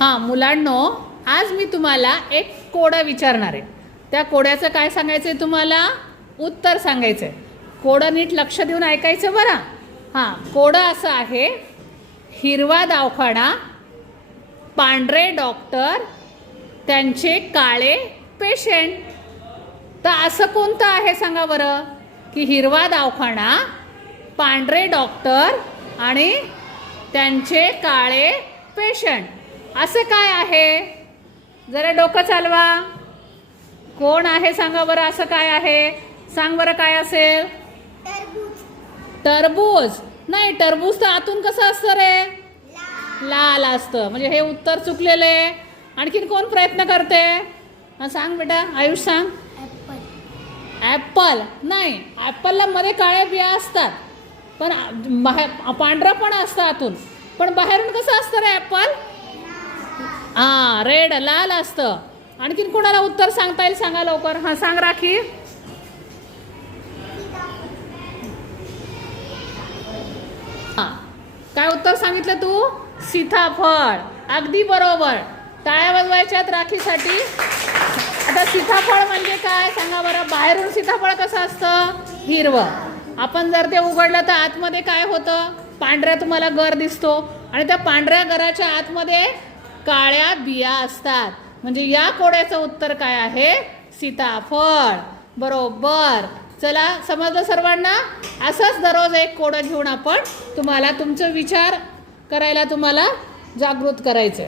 हां मुलांनो, आज मी तुम्हाला एक कोडं विचारणार आहे. त्या कोड्याचं काय सांगायचं आहे तुम्हाला? उत्तर सांगायचं आहे. कोडं नीट लक्ष देऊन ऐकायचं बरं. हां, कोडं असं आहे, हिरवा दवाखाना, पांढरे डॉक्टर, त्यांचे काळे पेशंट. तर असं कोणतं आहे सांगा बरं, की हिरवा दवाखाना, पांढरे डॉक्टर आणि त्यांचे काळे पेशंट. असं काय आहे? जरा डोकं चालवा. कोण आहे सांगा बरं, असं काय आहे? सांग बरं काय असेल? टरबूज. नाही, टरबूज तर आतून कसं असतं रे? लाल असतं. म्हणजे हे उत्तर चुकलेलं आहे. आणखीन कोण प्रयत्न करते? हां सांग बेटा, आयुष सांग. ॲपल. नाही, ॲपलला मध्ये काळ्या बिया असतात, पण पांढरं पण असतं आतून. पण बाहेरून कसं असतं रे ॲपल? हां, रेड, लाल असतं. आणखीन कोणाला उत्तर सांगता येईल सांगा लवकर. हां सांग राखी. हां, काय उत्तर सांगितलं तू? सीताफळ. अगदी बरोबर. टाळ्या वाजवायच्यात राखीसाठी. आता सीताफळ म्हणजे काय सांगा बरं? बाहेरून सीताफळ कसं असतं? हिरवं. आपण जर ते उघडलं तर आतमध्ये काय होतं? पांढऱ्या तुम्हाला गर दिसतो, आणि त्या पांढऱ्या गराच्या आतमध्ये काळ्या बिया असतात. म्हणजे या कोड्याचं उत्तर काय आहे? सीताफळ. बरोबर. चला, समजलं सर्वांना? असंच दररोज एक कोडं घेऊन आपण तुम्हाला तुमचं विचार करायला तुम्हाला जागृत करायचं.